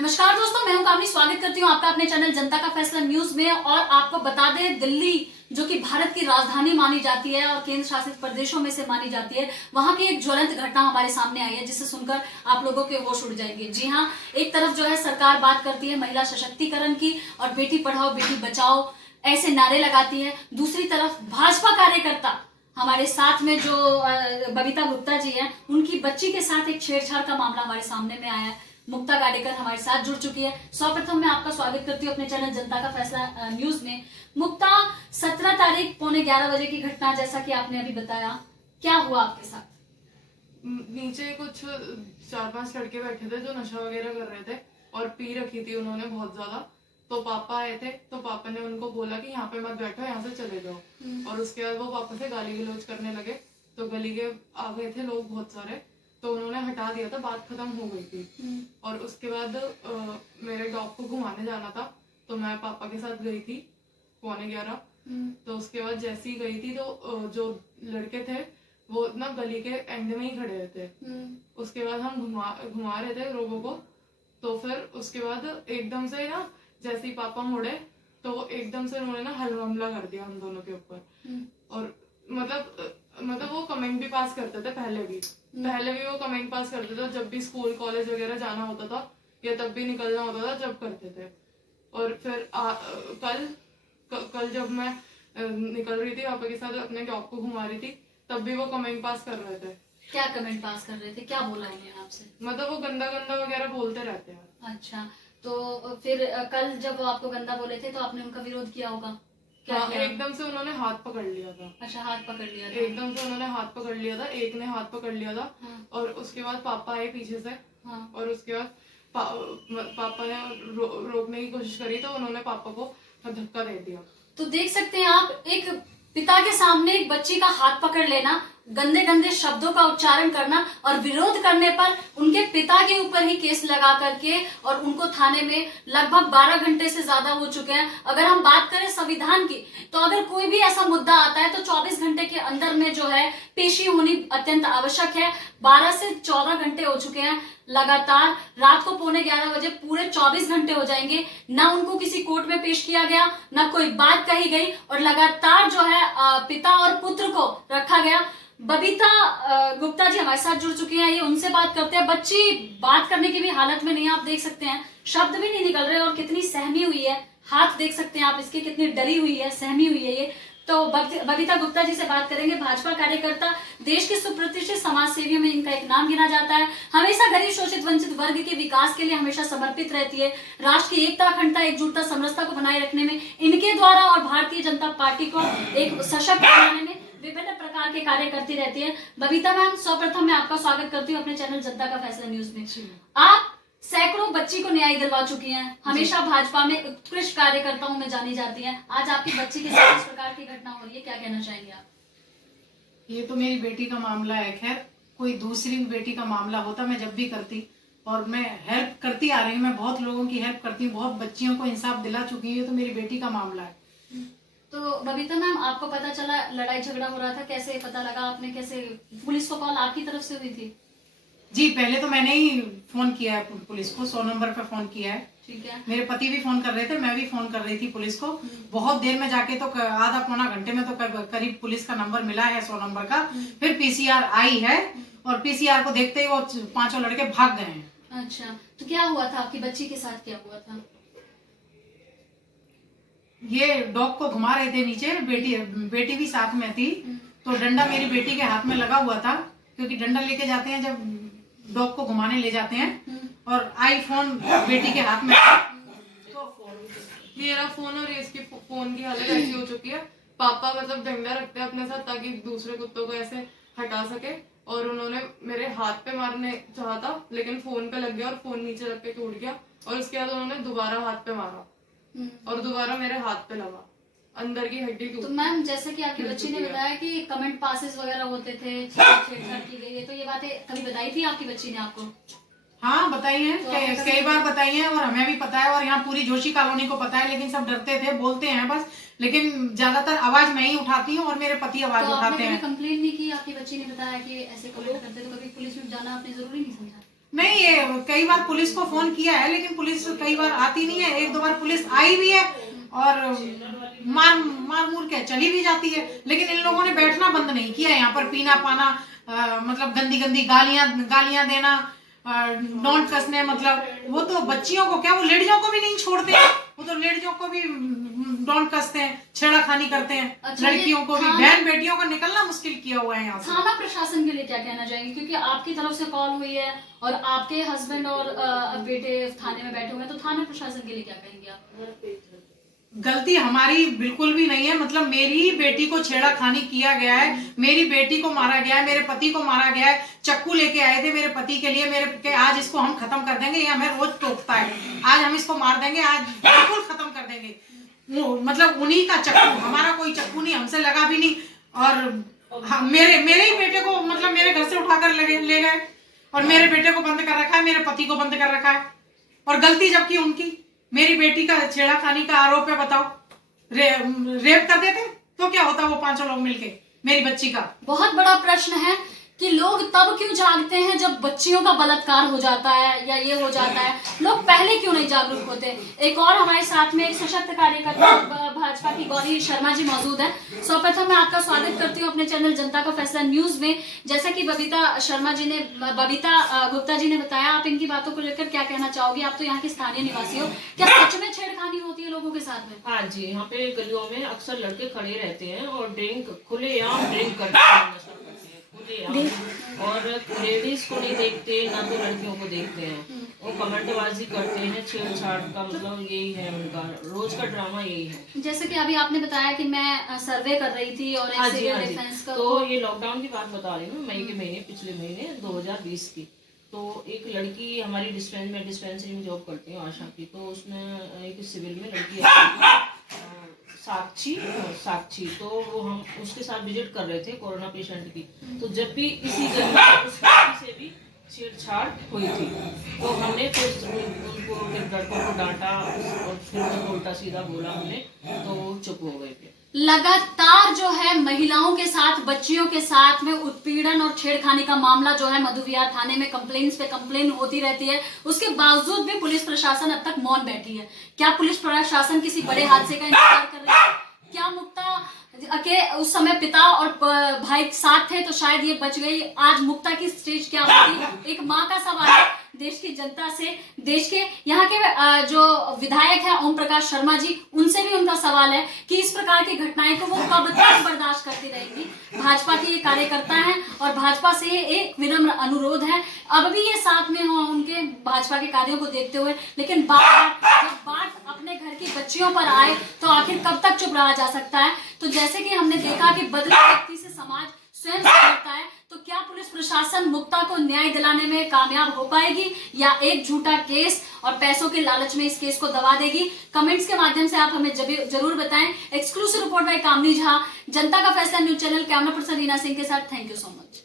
नमस्कार दोस्तों, मैं हूं कामनी। स्वागत करती हूं आपका अपने चैनल जनता का फैसला न्यूज में। और आपको बता दें, दिल्ली जो कि भारत की राजधानी मानी जाती है और केंद्र शासित प्रदेशों में से मानी जाती है, वहां की एक ज्वलंत घटना हमारे सामने आई है जिसे सुनकर आप लोगों के होश उड़ जाएंगे। जी हां, एक तरफ जो है सरकार बात करती है महिला सशक्तिकरण की और बेटी पढ़ाओ बेटी बचाओ ऐसे नारे लगाती है, दूसरी तरफ भाजपा कार्यकर्ता हमारे साथ में जो बबीता गुप्ता जी हैं, उनकी बच्ची के साथ एक छेड़छाड़ का मामला हमारे सामने में आया है। मुक्ता गाडेकर हमारे साथ जुड़ चुकी है। सर्वप्रथम मैं आपका स्वागत करती हूँ अपने चैनल जनता का फैसला न्यूज में। मुक्ता, 17 तारीख पौने 11 बजे की घटना, जैसा कि आपने अभी बताया, क्या हुआ आपके साथ? नीचे कुछ 4-5 लड़के बैठे थे जो नशा वगैरह कर रहे थे और पी रखी थी उन्होंने बहुत ज्यादा। तो पापा आए थे, तो पापा ने उनको बोला कि यहाँ पे मत बैठो, यहाँ से चले जाओ। और उसके बाद वो पापा से गाली गलौज करने लगे। तो गली के आ गए थे लोग बहुत सारे, तो उन्होंने हटा दिया था, बात खत्म हो गई थी। और उसके बाद मेरे डॉग को घुमाने जाना था, तो मैं पापा के साथ गई थी पौने 11। तो उसके बाद जैसे ही गई थी तो जो लड़के थे वो ना गली के एंड में ही खड़े हुए थे। उसके बाद हम घुमा रहे थे लोगों को। तो फिर उसके बाद एकदम से ना जैसे ही पापा मुड़े तो वो एकदम से उन्होंने ना हमला कर दिया हम दोनों के ऊपर। और मतलब वो कमेंट भी पास करते थे पहले भी वो कमेंट पास करते थे जब भी स्कूल कॉलेज वगैरह जाना होता था, या तब भी निकलना होता था जब करते थे। और फिर कल जब मैं निकल रही थी पापा के साथ अपने डॉग को घुमा रही थी, तब भी वो कमेंट पास कर रहे थे। क्या कमेंट पास कर रहे थे? क्या बोला उन्होंने आपसे? मतलब वो गंदा गंदा वगैरह बोलते रहते हैं। अच्छा, तो फिर कल जब वो आपको गंदा बोले थे तो आपने उनका विरोध किया होगा? एकदम से उन्होंने हाथ पकड़ लिया था। अच्छा, हाथ पकड़ लिया था। एकदम से उन्होंने हाथ पकड़ लिया था, एक ने हाथ पकड़ लिया था। और उसके बाद पापा आए पीछे से। और उसके बाद पापा ने रोकने की कोशिश करी, तो उन्होंने पापा को धक्का दे दिया। तो देख सकते हैं आप, एक पिता के सामने एक बच्ची का हाथ पकड़ लेना, गंदे गंदे शब्दों का उच्चारण करना और विरोध करने पर उनके पिता के ऊपर ही केस लगा करके और उनको थाने में लगभग 12 घंटे से ज्यादा हो चुके हैं। अगर हम बात करें संविधान की, तो अगर कोई भी ऐसा मुद्दा आता है तो 24 घंटे के अंदर में जो है पेशी होनी अत्यंत आवश्यक है। 12 से 14 घंटे हो चुके हैं लगातार। रात को पौने 11 बजे पूरे 24 घंटे हो जाएंगे, ना उनको किसी कोर्ट में पेश किया गया, ना कोई बात कही गई, और लगातार जो है पिता और पुत्र को रखा गया। बबीता गुप्ता जी हमारे साथ जुड़ चुकी हैं, ये उनसे बात करते हैं। बच्ची बात करने की भी हालत में नहीं है, आप देख सकते हैं, शब्द भी नहीं निकल रहे और कितनी सहमी हुई है। हाथ देख सकते हैं आप इसके, कितनी डरी हुई है, सहमी हुई है ये। तो बबीता गुप्ता जी से बात करेंगे। भाजपा कार्यकर्ता, देश के सुप्रतिष्ठित समाज सेवियों में इनका एक नाम गिना जाता है। हमेशा गरीब शोषित वंचित वर्ग के विकास के लिए हमेशा समर्पित रहती है। राष्ट्र की एकता, अखंडता, एकजुटता, समरसता को बनाए रखने में इनके द्वारा और भारतीय जनता पार्टी को एक सशक्त बनाने में विभिन्न प्रकार के कार्य करती रहती है। बबीता मैम, सर्वप्रथम मैं आपका स्वागत करती हूँ अपने चैनल जनता का फैसला न्यूज में। आप सैकड़ों बच्ची को न्याय दिलवा चुकी हैं, हमेशा भाजपा में उत्कृष्ट कार्यकर्ताओं में जानी जाती हैं। आज आपकी बच्ची के साथ इस प्रकार की घटना हो रही है, क्या कहना चाहेंगे आप? ये तो मेरी बेटी का मामला है। खैर, कोई दूसरी बेटी का मामला होता मैं जब भी करती, और मैं हेल्प करती आ रही हूँ, मैं बहुत लोगों की हेल्प करती हूँ, बहुत बच्चियों को इंसाफ दिला चुकी हूँ। तो मेरी बेटी का मामला है। तो बबीता मैम, आपको पता चला लड़ाई झगड़ा हो रहा था, कैसे पता लगा? आपने कैसे, पुलिस को कॉल आपकी तरफ से हुई थी? जी, पहले तो मैंने ही फोन किया है पुलिस को, 100 नंबर पे फोन किया है। ठीक है। मेरे पति भी फोन कर रहे थे, मैं भी फोन कर रही थी पुलिस को। बहुत देर में जाके तो आधा पौना घंटे में तो करीब पुलिस का नंबर मिला है 100 नंबर का। फिर पीसीआर आई है, और पीसीआर को देखते ही वो 5 लड़के भाग गए हैं। अच्छा, तो क्या हुआ था आपकी बच्ची के साथ, क्या हुआ था? ये डॉग को घुमा रहे थे नीचे, बेटी भी साथ में थी। तो डंडा मेरी बेटी के हाथ में लगा हुआ था, क्योंकि डंडा लेके जाते हैं जब डॉग को घुमाने ले जाते हैं। और आईफोन बेटी के हाथ में था। तो मेरा फोन और इसकी फोन की हालत ऐसी हो चुकी है। पापा मतलब डंडा रखते हैं अपने साथ ताकि दूसरे कुत्तों को ऐसे हटा सके, और उन्होंने मेरे हाथ पे मारने चाहा था, लेकिन फोन पे लग गया और फोन नीचे रख के टूट गया। और उसके बाद उन्होंने दोबारा हाथ पे मारा और दोबारा मेरे हाथ पे लगा, अंदर की हड्डी टूट। तो मैम, जैसा कि आपकी बच्ची ने बताया कि कमेंट पासेस वगैरह होते थे, छेड़छाड़ की गई है, तो ये बातें कभी बताई थी आपकी बच्ची ने आपको? हाँ, बताई है, कई बार बताई है, और हमें भी पता है, और यहाँ पूरी जोशी कॉलोनी को पता है। लेकिन सब डरते थे, बोलते हैं बस, लेकिन ज्यादातर आवाज मैं ही उठाती हूँ और मेरे पति आवाज तो उठाते हैं। कंप्लेन नहीं की? आपकी बच्ची ने बताया कि ऐसे कमेंट करते, तो कभी पुलिस में जाना आपने जरूरी नहीं समझा? नहीं, ये कई बार पुलिस को फोन किया है, लेकिन पुलिस कई बार आती नहीं है। 1-2 बार पुलिस आई भी है और मार मूर के चली भी जाती है, लेकिन इन लोगों ने बैठना बंद नहीं किया। यहाँ पर पीना पाना, मतलब गंदी गंदी गालियां देना, डोंट कसने, मतलब वो तो बच्चियों को क्या, वो लेडीजों को भी नहीं छोड़ते हैं। वो तो लेडीजों को भी डोंट कसते हैं, छेड़ाखानी करते हैं। अच्छा, लड़कियों को भी, बहन बेटियों का निकलना मुश्किल किया हुआ है यहाँ से। थाना प्रशासन के लिए क्या कहना चाहेंगे, क्योंकि आपकी तरफ से कॉल हुई है और आपके हस्बैंड और बेटे थाने में बैठे हुए हैं, तो थाना प्रशासन के लिए क्या कहेंगे आप? गलती हमारी बिल्कुल भी नहीं है। मतलब मेरी बेटी को छेड़ाखानी किया गया है, मेरी बेटी को मारा गया है, मेरे पति को मारा गया है। चक्कू लेके आए थे मेरे पति के लिए, मेरे के आज इसको हम खत्म कर देंगे, ये हमें रोज टोकता है, आज हम इसको मार देंगे, आज बिल्कुल खत्म कर देंगे। मतलब उन्हीं का चक्कू, हमारा कोई चक्कू नहीं, हमसे लगा भी नहीं। और मेरे ही बेटे को मतलब मेरे घर से उठाकर ले गए और मेरे बेटे को बंद कर रखा है, मेरे पति को बंद कर रखा है। और गलती जबकि उनकी, मेरी बेटी का छेड़ाखानी का आरोप है। बताओ, रेप कर देते तो क्या होता वो पांचों लोग मिलके मेरी बच्ची का। बहुत बड़ा प्रश्न है कि लोग तब क्यों जागते हैं जब बच्चियों का बलात्कार हो जाता है या ये हो जाता है, लोग पहले क्यों नहीं जागरूक होते। एक और हमारे साथ में एक सशक्त कार्यकर्ता भाजपा की गौरी शर्मा जी मौजूद है। सर्वप्रथम मैं आपका स्वागत करती हूँ अपने चैनल जनता का फैसला न्यूज में। जैसा कि बबीता गुप्ता जी ने बताया, आप इनकी बातों को लेकर क्या कहना चाहोगे? आप तो यहाँ के स्थानीय निवासी हो, क्या सच में छेड़खानी होती है लोगों के साथ में? हाँ जी, यहाँ पे गलियों में अक्सर लड़के खड़े रहते हैं और खुलेआम ड्रिंक करते हैं, नशा करते हैं खुलेआम। और लेडीज को नहीं देखते, ना तो लड़कियों को देखते हैं। वो कमेंटबाजी करते हैं, छेड़छाड़ का मतलब यही है, उनका रोज का ड्रामा यही है। जैसे कि अभी आपने बताया कि मैं सर्वे कर रही थी और हाँ एक जी, सिविल हाँ जी। डिफेंस का, तो ये लॉकडाउन की बात बता रही हूँ, मई के महीने, पिछले महीने 2020 की। तो एक लड़की हमारी डिस्पेंसरी में जॉब करती हूँ, आशा की। तो उसमें एक सिविल में लड़की साक्षी, तो वो हम उसके साथ विजिट कर रहे थे कोरोना पेशेंट की। तो जब भी इसी गली में उस लड़की से भी छेड़छाड़ हुई थी, तो हमने फिर उनको लड़कों को डांटा और फिर उनको उल्टा सीधा बोला हमने, तो वो चुप हो गए थे। लगातार जो है महिलाओं के साथ, बच्चियों के साथ में उत्पीड़न और छेड़खानी का मामला जो है मधु विहार थाने में कंप्लेंट्स पे कंप्लेन होती रहती है। उसके बावजूद भी पुलिस प्रशासन अब तक मौन बैठी है। क्या पुलिस प्रशासन किसी बड़े हादसे का इंतजार कर रही है? क्या मुक्ता के उस समय पिता और भाई साथ थे तो शायद ये बच गई। आज मुक्ता की स्टेज क्या होगी? एक माँ का सवाल है देश की जनता से, देश के यहाँ के जो विधायक है ओम प्रकाश शर्मा जी, उनसे भी उनका सवाल है कि इस प्रकार की घटनाएं को वो कब तक बर्दाश्त करती रहेंगी। भाजपा के ये कार्यकर्ता हैं और भाजपा से एक विनम्र अनुरोध है, अब भी ये साथ में हो उनके भाजपा के कार्यों को देखते हुए, लेकिन जब बात अपने घर की बच्चियों पर आए तो आखिर कब तक चुप रहा जा सकता है। तो जैसे कि हमने देखा कि बदले व्यक्ति से समाज स्वयं सुधरता है, तो क्या पुलिस प्रशासन मुक्ता को न्याय दिलाने में कामयाब हो पाएगी या एक झूठा केस और पैसों के लालच में इस केस को दबा देगी? कमेंट्स के माध्यम से आप हमें जरूर बताएं। एक्सक्लूसिव रिपोर्ट बाय कामनी झा, जनता का फैसला news channel, camera person Reena Singh के साथ। Thank you so much.